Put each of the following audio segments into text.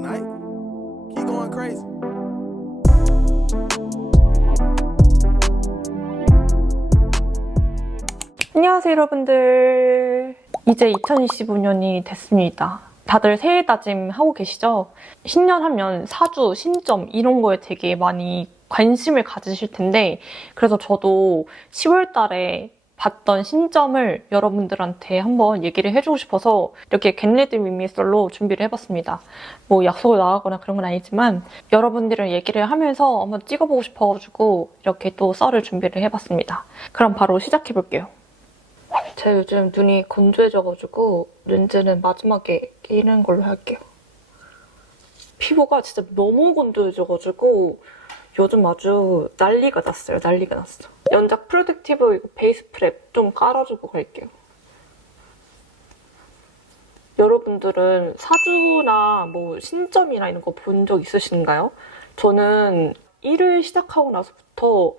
night. Keep going crazy. 안녕하세요 여러분들. 이제 2025년이 됐습니다. 다들 새해 다짐 하고 계시죠? 신년 하면 사주, 신점 이런 거에 되게 많이 관심을 가지실 텐데, 그래서 저도 10월 달에 봤던 신점을 여러분들한테 한번 얘기를 해주고 싶어서 이렇게 겟레디 미미썰로 준비를 해봤습니다. 뭐 약속을 나가거나 그런 건 아니지만 여러분들이랑 얘기를 하면서 한번 찍어보고 싶어가지고 이렇게 또 썰을 준비를 해봤습니다. 그럼 바로 시작해볼게요. 제가 요즘 눈이 건조해져가지고 렌즈는 마지막에 끼는 걸로 할게요. 피부가 진짜 너무 건조해져가지고 요즘 아주 난리가 났어요. 난리가 났어. 연작 프로텍티브 이거 베이스 프랩 좀 깔아주고 갈게요. 여러분들은 사주나 뭐 신점이나 이런 거 본 적 있으신가요? 저는 일을 시작하고 나서부터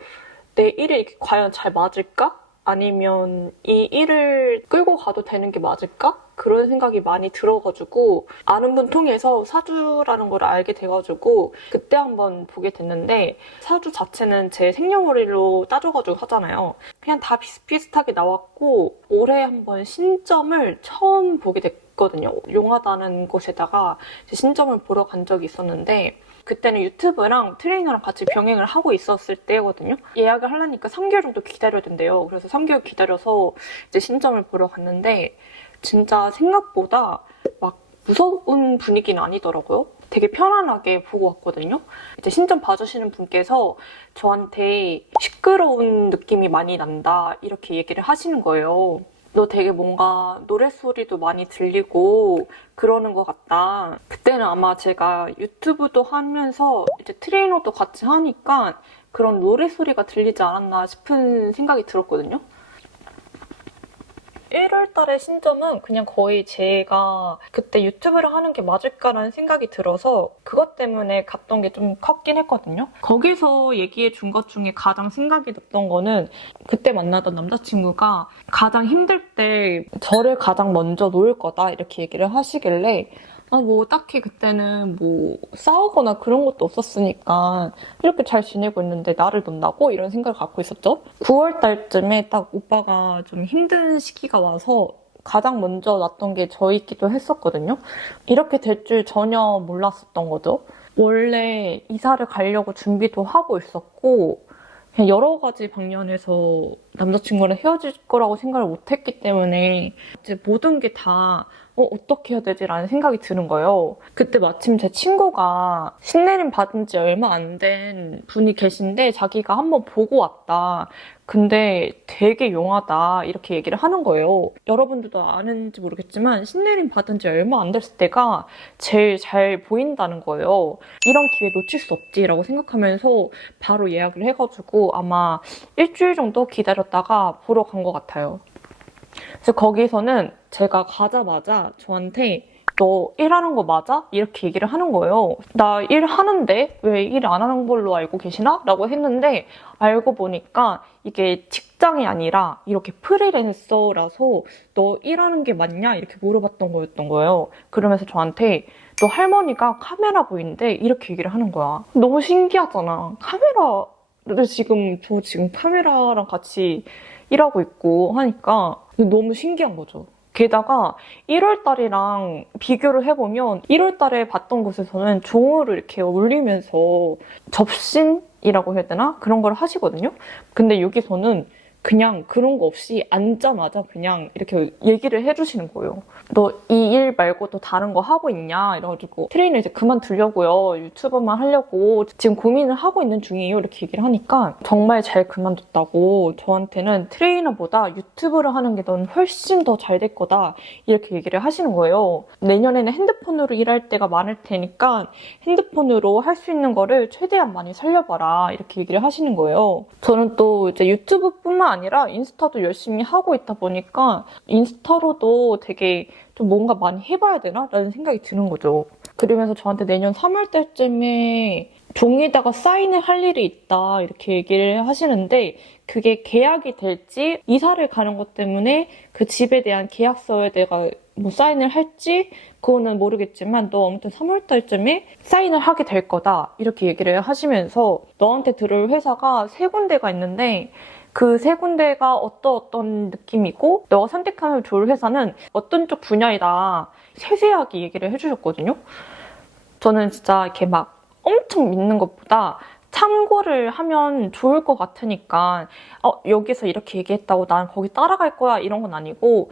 내 일이 과연 잘 맞을까? 아니면 이 일을 끌고 가도 되는 게 맞을까? 그런 생각이 많이 들어가지고 아는 분 통해서 사주라는 걸 알게 돼가지고 그때 한번 보게 됐는데, 사주 자체는 제 생년월일로 따져가지고 하잖아요. 그냥 다 비슷비슷하게 나왔고 올해 한번 신점을 처음 보게 됐거든요. 용하다는 곳에다가 신점을 보러 간 적이 있었는데, 그때는 유튜브랑 트레이너랑 같이 병행을 하고 있었을 때거든요. 예약을 하려니까 3개월 정도 기다려야 된대요. 그래서 3개월 기다려서 이제 신점을 보러 갔는데 진짜 생각보다 막 무서운 분위기는 아니더라고요. 되게 편안하게 보고 왔거든요. 이제 신점 봐주시는 분께서 저한테 시끄러운 느낌이 많이 난다 이렇게 얘기를 하시는 거예요. 너 되게 뭔가 노랫소리도 많이 들리고 그러는 것 같다. 그때는 아마 제가 유튜브도 하면서 이제 트레이너도 같이 하니까 그런 노랫소리가 들리지 않았나 싶은 생각이 들었거든요. 1월 달에 신점은 그냥 거의 제가 그때 유튜브를 하는 게 맞을까라는 생각이 들어서 그것 때문에 갔던 게 좀 컸긴 했거든요. 거기서 얘기해 준 것 중에 가장 생각이 났던 거는, 그때 만나던 남자친구가 가장 힘들 때 저를 가장 먼저 놓을 거다 이렇게 얘기를 하시길래, 뭐 딱히 그때는 뭐 싸우거나 그런 것도 없었으니까 이렇게 잘 지내고 있는데 나를 놓는다고? 이런 생각을 갖고 있었죠. 9월 달쯤에 딱 오빠가 좀 힘든 시기가 와서 가장 먼저 났던 게 저이기도 했었거든요. 이렇게 될 줄 전혀 몰랐었던 거죠. 원래 이사를 가려고 준비도 하고 있었고 그냥 여러 가지 방면에서 남자친구랑 헤어질 거라고 생각을 못 했기 때문에 이제 모든 게 다 어떻게 해야 되지? 라는 생각이 드는 거예요. 그때 마침 제 친구가 신내림 받은 지 얼마 안 된 분이 계신데 자기가 한번 보고 왔다. 근데 되게 용하다 이렇게 얘기를 하는 거예요. 여러분들도 아는지 모르겠지만 신내림 받은 지 얼마 안 됐을 때가 제일 잘 보인다는 거예요. 이런 기회 놓칠 수 없지라고 생각하면서 바로 예약을 해가지고 아마 일주일 정도 기다렸다가 보러 간 것 같아요. 그래서 거기서는 제가 가자마자 저한테 너 일하는 거 맞아? 이렇게 얘기를 하는 거예요. 나 일하는데 왜 일 안 하는 걸로 알고 계시나? 라고 했는데 알고 보니까 이게 직장이 아니라 이렇게 프리랜서라서 너 일하는 게 맞냐? 이렇게 물어봤던 거였던 거예요. 그러면서 저한테 너 할머니가 카메라 보이는데 이렇게 얘기를 하는 거야. 너무 신기하잖아. 카메라를 저 지금 카메라랑 같이 일하고 있고 하니까 너무 신기한 거죠. 게다가 1월 달이랑 비교를 해보면 1월 달에 봤던 곳에서는 종으로 이렇게 울리면서 접신이라고 해야 되나? 그런 걸 하시거든요. 근데 여기서는 그냥 그런 거 없이 앉자마자 그냥 이렇게 얘기를 해주시는 거예요. 너 이 일 말고 또 다른 거 하고 있냐? 이래가지고 트레이너 이제 그만두려고요. 유튜버만 하려고 지금 고민을 하고 있는 중이에요. 이렇게 얘기를 하니까 정말 잘 그만뒀다고, 저한테는 트레이너보다 유튜브를 하는 게 넌 훨씬 더 잘 될 거다 이렇게 얘기를 하시는 거예요. 내년에는 핸드폰으로 일할 때가 많을 테니까 핸드폰으로 할 수 있는 거를 최대한 많이 살려봐라 이렇게 얘기를 하시는 거예요. 저는 또 이제 유튜브뿐만 아니라 인스타도 열심히 하고 있다 보니까 인스타로도 되게 좀 뭔가 많이 해봐야 되나? 라는 생각이 드는 거죠. 그러면서 저한테 내년 3월 달쯤에 종이에다가 사인을 할 일이 있다 이렇게 얘기를 하시는데, 그게 계약이 될지 이사를 가는 것 때문에 그 집에 대한 계약서에 내가 뭐 사인을 할지 그거는 모르겠지만 너 아무튼 3월달쯤에 사인을 하게 될 거다 이렇게 얘기를 하시면서 너한테 들어올 회사가 3군데가 있는데 그 3군데가 어떤 느낌이고 너가 선택하면 좋을 회사는 어떤 쪽 분야이다 세세하게 얘기를 해주셨거든요. 저는 진짜 이렇게 막 엄청 믿는 것보다 참고를 하면 좋을 것 같으니까 여기서 이렇게 얘기했다고 난 거기 따라갈 거야 이런 건 아니고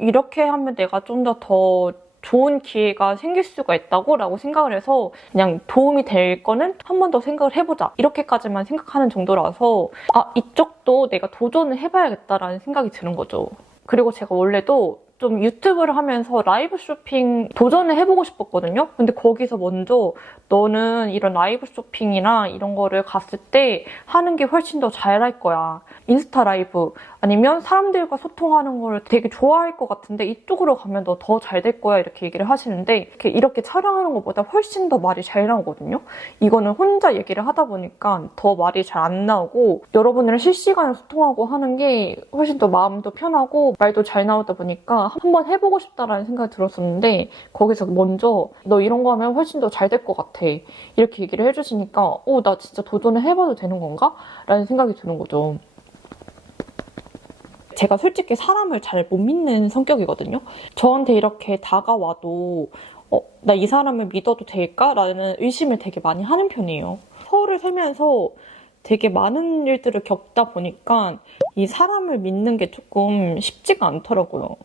이렇게 하면 내가 좀 더 좋은 기회가 생길 수가 있다고 라고 생각을 해서 그냥 도움이 될 거는 한 번 더 생각을 해보자 이렇게까지만 생각하는 정도라서 이쪽도 내가 도전을 해봐야겠다라는 생각이 드는 거죠. 그리고 제가 원래도 좀 유튜브를 하면서 라이브 쇼핑 도전을 해보고 싶었거든요. 근데 거기서 먼저 너는 이런 라이브 쇼핑이나 이런 거를 갔을 때 하는 게 훨씬 더 잘할 거야. 인스타 라이브 아니면 사람들과 소통하는 걸 되게 좋아할 것 같은데 이쪽으로 가면 너 더 잘 될 거야 이렇게 얘기를 하시는데 이렇게 촬영하는 것보다 훨씬 더 말이 잘 나오거든요. 이거는 혼자 얘기를 하다 보니까 더 말이 잘 안 나오고 여러분이랑 실시간으로 소통하고 하는 게 훨씬 더 마음도 편하고 말도 잘 나오다 보니까 한번 해보고 싶다라는 생각이 들었었는데 거기서 먼저 너 이런 거 하면 훨씬 더 잘 될 것 같아 이렇게 얘기를 해주시니까 나 진짜 도전을 해봐도 되는 건가? 라는 생각이 드는 거죠. 제가 솔직히 사람을 잘 못 믿는 성격이거든요. 저한테 이렇게 다가와도 나 이 사람을 믿어도 될까? 라는 의심을 되게 많이 하는 편이에요. 서울을 살면서 되게 많은 일들을 겪다 보니까 이 사람을 믿는 게 조금 쉽지가 않더라고요.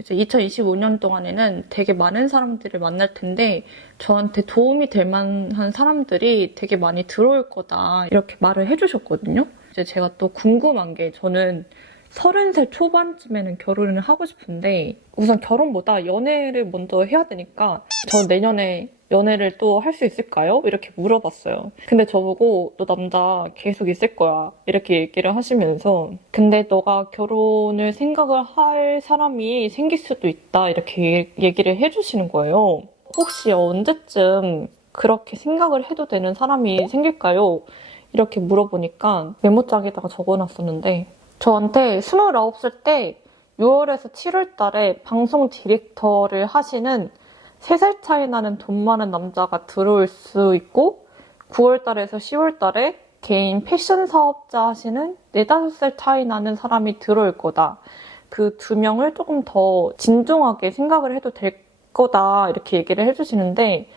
이제 2025년 동안에는 되게 많은 사람들을 만날 텐데 저한테 도움이 될 만한 사람들이 되게 많이 들어올 거다 이렇게 말을 해주셨거든요. 이제 제가 또 궁금한 게 저는 30살 초반쯤에는 결혼을 하고 싶은데 우선 결혼보다 연애를 먼저 해야 되니까 저 내년에 연애를 또 할 수 있을까요? 이렇게 물어봤어요. 근데 저보고 너 남자 계속 있을 거야 이렇게 얘기를 하시면서 근데 너가 결혼을 생각을 할 사람이 생길 수도 있다 이렇게 얘기를 해주시는 거예요. 혹시 언제쯤 그렇게 생각을 해도 되는 사람이 생길까요? 이렇게 물어보니까 메모장에다가 적어놨었는데 저한테 29살 때 6월에서 7월 달에 방송 디렉터를 하시는 3살 차이 나는 돈 많은 남자가 들어올 수 있고 9월 달에서 10월 달에 개인 패션 사업자 하시는 4, 5살 차이 나는 사람이 들어올 거다. 그 2명을 조금 더 진중하게 생각을 해도 될 거다 이렇게 얘기를 해주시는데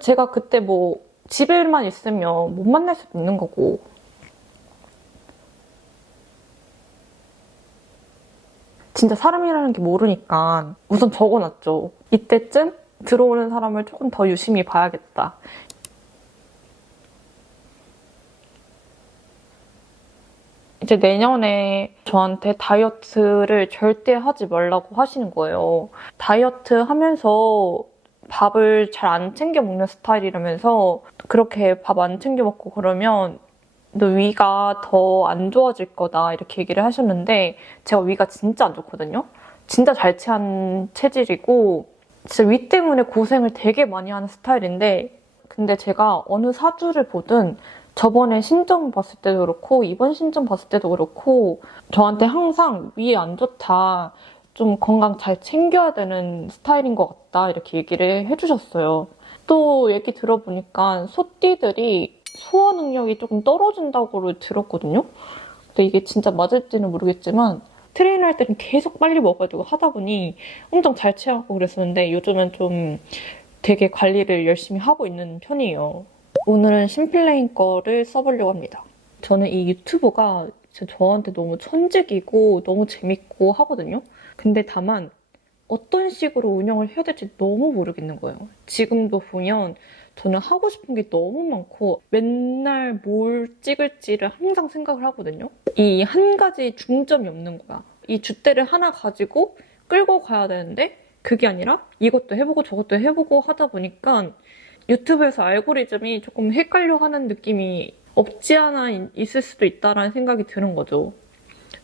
제가 그때 뭐 집에만 있으면 못 만날 수도 있는 거고 진짜 사람이라는 게 모르니까 우선 적어놨죠. 이때쯤 들어오는 사람을 조금 더 유심히 봐야겠다. 이제 내년에 저한테 다이어트를 절대 하지 말라고 하시는 거예요. 다이어트 하면서 밥을 잘 안 챙겨 먹는 스타일이라면서 그렇게 밥 안 챙겨 먹고 그러면 너 위가 더 안 좋아질 거다 이렇게 얘기를 하셨는데 제가 위가 진짜 안 좋거든요. 진짜 잘 체한 체질이고 진짜 위 때문에 고생을 되게 많이 하는 스타일인데 근데 제가 어느 사주를 보든 저번에 신점 봤을 때도 그렇고 이번 신점 봤을 때도 그렇고 저한테 항상 위 안 좋다 좀 건강 잘 챙겨야 되는 스타일인 것 같다 이렇게 얘기를 해주셨어요. 또 얘기 들어보니까 소띠들이 소화 능력이 조금 떨어진다고 들었거든요. 근데 이게 진짜 맞을지는 모르겠지만 트레이너 할 때는 계속 빨리 먹어가지고 하다 보니 엄청 잘 체하고 그랬었는데 요즘은 좀 되게 관리를 열심히 하고 있는 편이에요. 오늘은 심플레인 거를 써보려고 합니다. 저는 이 유튜브가 진짜 저한테 너무 천직이고 너무 재밌고 하거든요. 근데 다만 어떤 식으로 운영을 해야 될지 너무 모르겠는 거예요. 지금도 보면 저는 하고 싶은 게 너무 많고 맨날 뭘 찍을지를 항상 생각을 하거든요. 이 한 가지 중점이 없는 거야. 이 줏대를 하나 가지고 끌고 가야 되는데 그게 아니라 이것도 해보고 저것도 해보고 하다 보니까 유튜브에서 알고리즘이 조금 헷갈려하는 느낌이 없지 않아 있을 수도 있다라는 생각이 드는 거죠.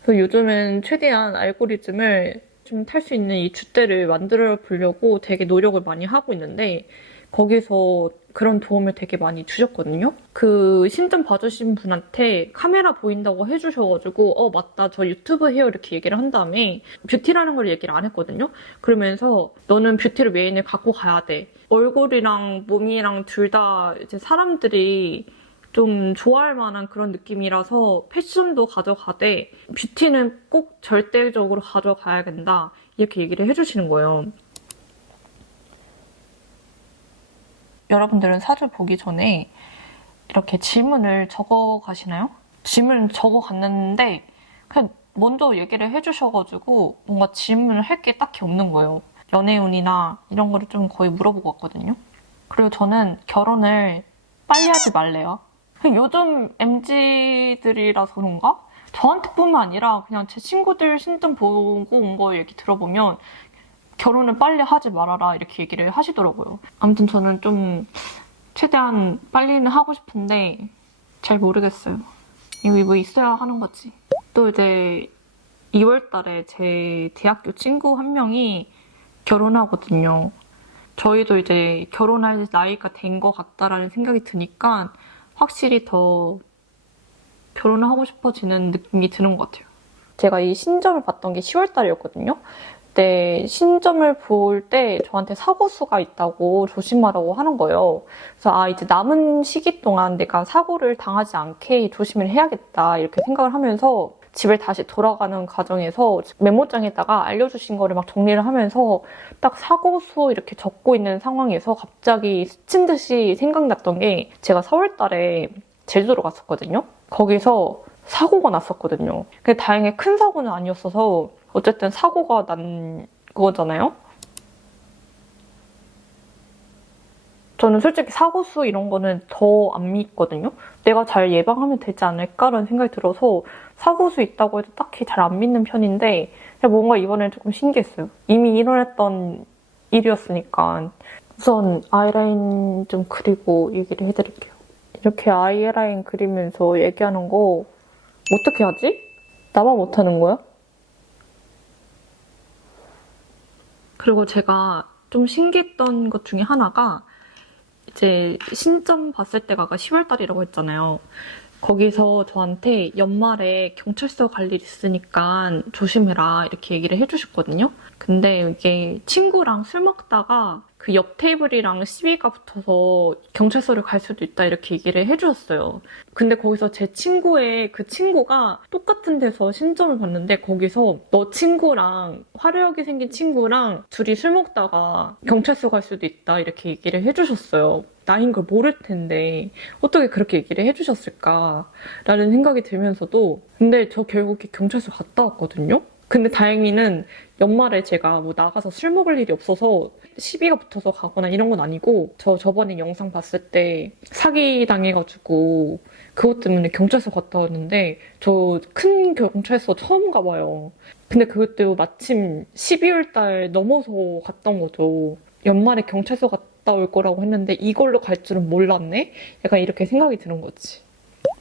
그래서 요즘은 최대한 알고리즘을 좀 탈 수 있는 이 줏대를 만들어 보려고 되게 노력을 많이 하고 있는데 거기서 그런 도움을 되게 많이 주셨거든요. 그 신점 봐주신 분한테 카메라 보인다고 해주셔가지고 맞다 저 유튜브 해요 이렇게 얘기를 한 다음에 뷰티라는 걸 얘기를 안 했거든요. 그러면서 너는 뷰티를 메인을 갖고 가야 돼. 얼굴이랑 몸이랑 둘 다 이제 사람들이 좀 좋아할 만한 그런 느낌이라서 패션도 가져가되 뷰티는 꼭 절대적으로 가져가야 된다. 이렇게 얘기를 해주시는 거예요. 여러분들은 사주 보기 전에 이렇게 질문을 적어 가시나요? 질문을 적어 갔는데 그냥 먼저 얘기를 해주셔가지고 뭔가 질문을 할 게 딱히 없는 거예요. 연애운이나 이런 거를 좀 거의 물어보고 왔거든요. 그리고 저는 결혼을 빨리 하지 말래요. 요즘 MZ들이라서 그런가? 저한테뿐만 아니라 그냥 제 친구들 신점 보고 온 거 얘기 들어보면 결혼을 빨리 하지 말아라 이렇게 얘기를 하시더라고요. 아무튼 저는 좀 최대한 빨리는 하고 싶은데 잘 모르겠어요. 이거 뭐 있어야 하는 거지. 또 이제 2월 달에 제 대학교 친구 한 명이 결혼하거든요. 저희도 이제 결혼할 나이가 된 것 같다라는 생각이 드니까 확실히 더 결혼을 하고 싶어지는 느낌이 드는 것 같아요. 제가 이 신점을 봤던 게 10월 달이었거든요. 그때 신점을 볼 때 저한테 사고수가 있다고 조심하라고 하는 거예요. 그래서 이제 남은 시기 동안 내가 사고를 당하지 않게 조심을 해야겠다 이렇게 생각을 하면서 집을 다시 돌아가는 과정에서 메모장에다가 알려주신 거를 막 정리를 하면서 딱 사고수 이렇게 적고 있는 상황에서 갑자기 스친 듯이 생각났던 게 제가 4월 달에 제주도로 갔었거든요. 거기서 사고가 났었거든요. 근데 다행히 큰 사고는 아니었어서 어쨌든 사고가 난 거잖아요. 저는 솔직히 사고수 이런 거는 더 안 믿거든요. 내가 잘 예방하면 되지 않을까라는 생각이 들어서 사고수 있다고 해도 딱히 잘 안 믿는 편인데 뭔가 이번엔 조금 신기했어요. 이미 일어났던 일이었으니까. 우선 아이라인 좀 그리고 얘기를 해드릴게요. 이렇게 아이라인 그리면서 얘기하는 거 어떻게 하지? 나만 못하는 거야? 그리고 제가 좀 신기했던 것 중에 하나가 이제 신점 봤을 때가 10월 달이라고 했잖아요. 거기서 저한테 연말에 경찰서 갈 일 있으니까 조심해라 이렇게 얘기를 해주셨거든요. 근데 이게 친구랑 술 먹다가 그 옆 테이블이랑 시비가 붙어서 경찰서를 갈 수도 있다 이렇게 얘기를 해주셨어요. 근데 거기서 제 친구의 그 친구가 똑같은 데서 신점을 봤는데 거기서 너 친구랑 화려하게 생긴 친구랑 둘이 술 먹다가 경찰서 갈 수도 있다 이렇게 얘기를 해주셨어요. 나인 걸 모를 텐데 어떻게 그렇게 얘기를 해주셨을까라는 생각이 들면서도 근데 저 결국에 경찰서 갔다 왔거든요. 근데 다행히는 연말에 제가 뭐 나가서 술 먹을 일이 없어서 시비가 붙어서 가거나 이런 건 아니고 저번에 영상 봤을 때 사기 당해가지고 그것 때문에 경찰서 갔다 왔는데 저 큰 경찰서 처음 가봐요. 근데 그것도 마침 12월 달 넘어서 갔던 거죠. 연말에 경찰서 갔다 올 거라고 했는데 이걸로 갈 줄은 몰랐네? 약간 이렇게 생각이 드는 거지.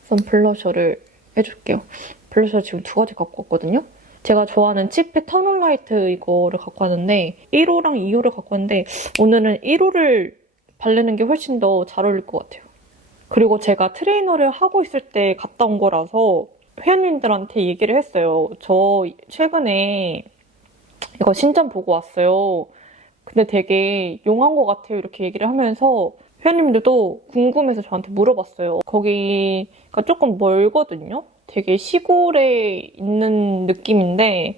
우선 블러셔를 해줄게요. 블러셔 지금 2가지 갖고 왔거든요. 제가 좋아하는 치페 턴온라이트 이거를 갖고 왔는데 1호랑 2호를 갖고 왔는데 오늘은 1호를 바르는 게 훨씬 더 잘 어울릴 것 같아요. 그리고 제가 트레이너를 하고 있을 때 갔다 온 거라서 회원님들한테 얘기를 했어요. 저 최근에 이거 신점 보고 왔어요. 근데 되게 용한 것 같아요. 이렇게 얘기를 하면서 회원님들도 궁금해서 저한테 물어봤어요. 거기가 조금 멀거든요. 되게 시골에 있는 느낌인데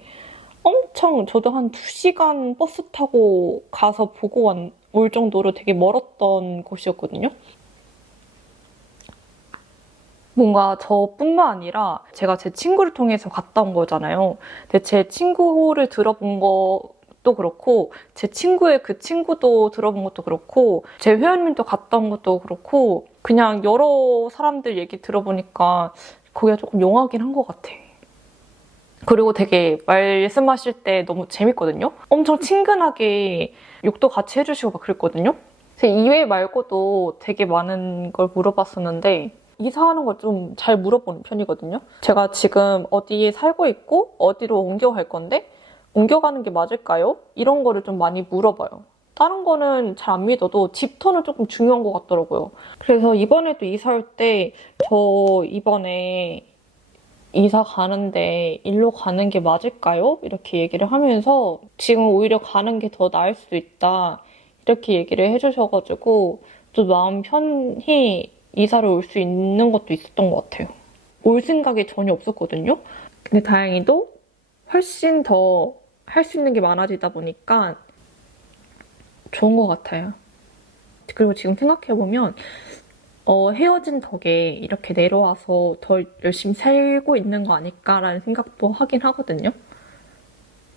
엄청 저도 한 2시간 버스 타고 가서 보고 올 정도로 되게 멀었던 곳이었거든요. 뭔가 저뿐만 아니라 제가 제 친구를 통해서 갔다 온 거잖아요. 근데 제 친구를 들어본 것도 그렇고 제 친구의 그 친구도 들어본 것도 그렇고 제 회원님도 갔다 온 것도 그렇고 그냥 여러 사람들 얘기 들어보니까 거기가 조금 용하긴 한 것 같아. 그리고 되게 말씀하실 때 너무 재밌거든요. 엄청 친근하게 욕도 같이 해주시고 막 그랬거든요. 제 2회 말고도 되게 많은 걸 물어봤었는데 이사하는 걸 좀 잘 물어보는 편이거든요. 제가 지금 어디에 살고 있고 어디로 옮겨갈 건데 옮겨가는 게 맞을까요? 이런 거를 좀 많이 물어봐요. 다른 거는 잘 안 믿어도 집 톤은 조금 중요한 것 같더라고요. 그래서 이번에도 이사 올 때 저 이번에 이사 가는데 일로 가는 게 맞을까요? 이렇게 얘기를 하면서 지금 오히려 가는 게 더 나을 수도 있다. 이렇게 얘기를 해주셔가지고 또 마음 편히 이사를 올 수 있는 것도 있었던 것 같아요. 올 생각이 전혀 없었거든요. 근데 다행히도 훨씬 더 할 수 있는 게 많아지다 보니까 좋은 것 같아요. 그리고 지금 생각해보면 헤어진 덕에 이렇게 내려와서 더 열심히 살고 있는 거 아닐까라는 생각도 하긴 하거든요.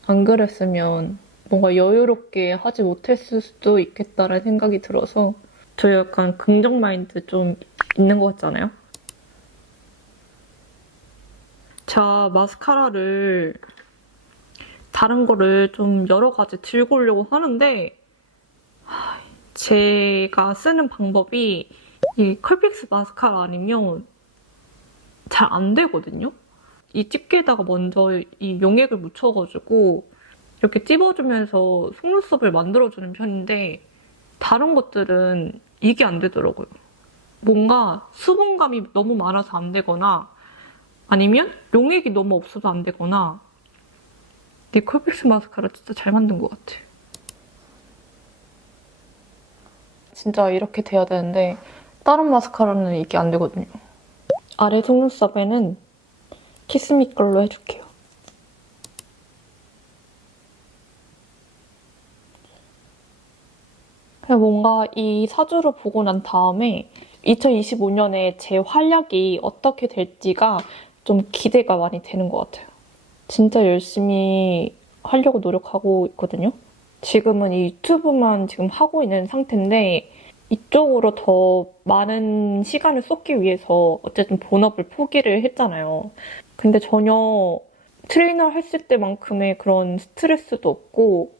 안 그랬으면 뭔가 여유롭게 하지 못했을 수도 있겠다라는 생각이 들어서 저 약간 긍정 마인드 좀 있는 것 같잖아요. 제가 마스카라를 다른 거를 좀 여러 가지 들고 오려고 하는데 제가 쓰는 방법이 이 컬픽스 마스카라 아니면 잘 안 되거든요. 이 집게에다가 먼저 이 용액을 묻혀가지고 이렇게 찝어주면서 속눈썹을 만들어주는 편인데 다른 것들은 이게 안 되더라고요. 뭔가 수분감이 너무 많아서 안 되거나 아니면 용액이 너무 없어서 안 되거나 이 컬픽스 마스카라 진짜 잘 만든 것 같아. 진짜 이렇게 돼야 되는데 다른 마스카라는 이게 안 되거든요. 아래 속눈썹에는 키스미 걸로 해줄게요. 그냥 뭔가 이 사주를 보고 난 다음에 2025년에 제 활약이 어떻게 될지가 좀 기대가 많이 되는 것 같아요. 진짜 열심히 하려고 노력하고 있거든요. 지금은 이 유튜브만 지금 하고 있는 상태인데 이쪽으로 더 많은 시간을 쏟기 위해서 어쨌든 본업을 포기를 했잖아요. 근데 전혀 트레이너 했을 때만큼의 그런 스트레스도 없고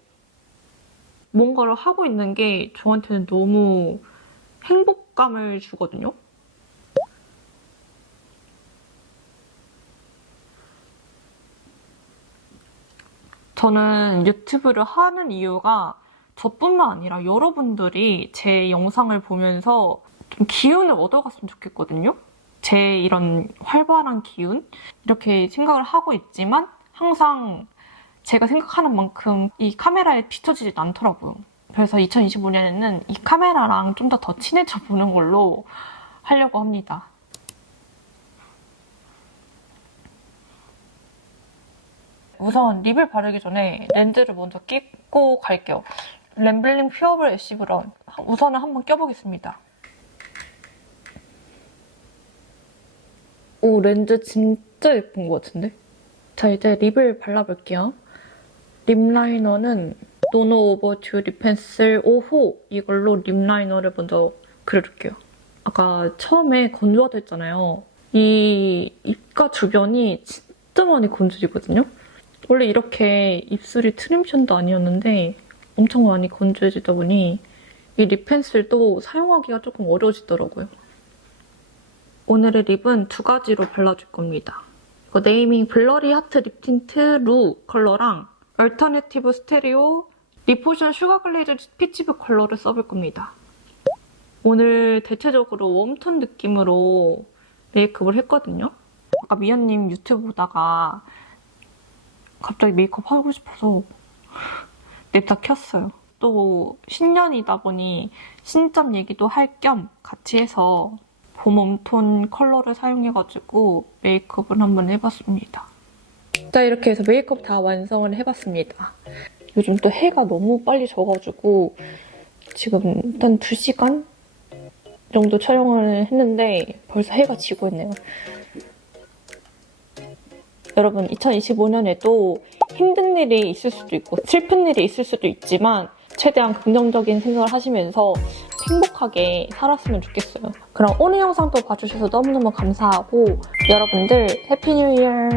뭔가를 하고 있는 게 저한테는 너무 행복감을 주거든요. 저는 유튜브를 하는 이유가 저뿐만 아니라 여러분들이 제 영상을 보면서 좀 기운을 얻어갔으면 좋겠거든요. 제 이런 활발한 기운? 이렇게 생각을 하고 있지만 항상 제가 생각하는 만큼 이 카메라에 비춰지지 않더라고요. 그래서 2025년에는 이 카메라랑 좀 더 친해져 보는 걸로 하려고 합니다. 우선 립을 바르기 전에 렌즈를 먼저 끼고 갈게요. 램블링 퓨어블 애쉬 브라운 우선은 한번 껴보겠습니다. 오, 렌즈 진짜 예쁜 것 같은데? 자, 이제 립을 발라볼게요. 립 라이너는 노노 오버듀 립 펜슬 5호 이걸로 립 라이너를 먼저 그려줄게요. 아까 처음에 건조하다 했잖아요. 이 입가 주변이 진짜 많이 건조해지거든요. 원래 이렇게 입술이 트림 션도 아니었는데 엄청 많이 건조해지다 보니 이 립 펜슬도 사용하기가 조금 어려워지더라고요. 오늘의 립은 두 가지로 발라줄 겁니다. 이거 네이밍 블러리 하트 립 틴트 루 컬러랑 얼터네티브 스테레오 리포션 슈가 글레이즈 피치브 컬러를 써볼 겁니다. 오늘 대체적으로 웜톤 느낌으로 메이크업을 했거든요. 아까 미연님 유튜브 보다가 갑자기 메이크업 하고 싶어서 냅다 켰어요. 또 신년이다 보니 신점 얘기도 할 겸 같이 해서 봄 웜톤 컬러를 사용해가지고 메이크업을 한번 해봤습니다. 자, 이렇게 해서 메이크업 다 완성을 해봤습니다. 요즘 또 해가 너무 빨리 져가지고 지금 일단 2시간 정도 촬영을 했는데 벌써 해가 지고 있네요. 여러분 2025년에도 힘든 일이 있을 수도 있고 슬픈 일이 있을 수도 있지만 최대한 긍정적인 생각을 하시면서 행복하게 살았으면 좋겠어요. 그럼 오늘 영상도 봐주셔서 너무너무 감사하고 여러분들 해피 뉴 이어!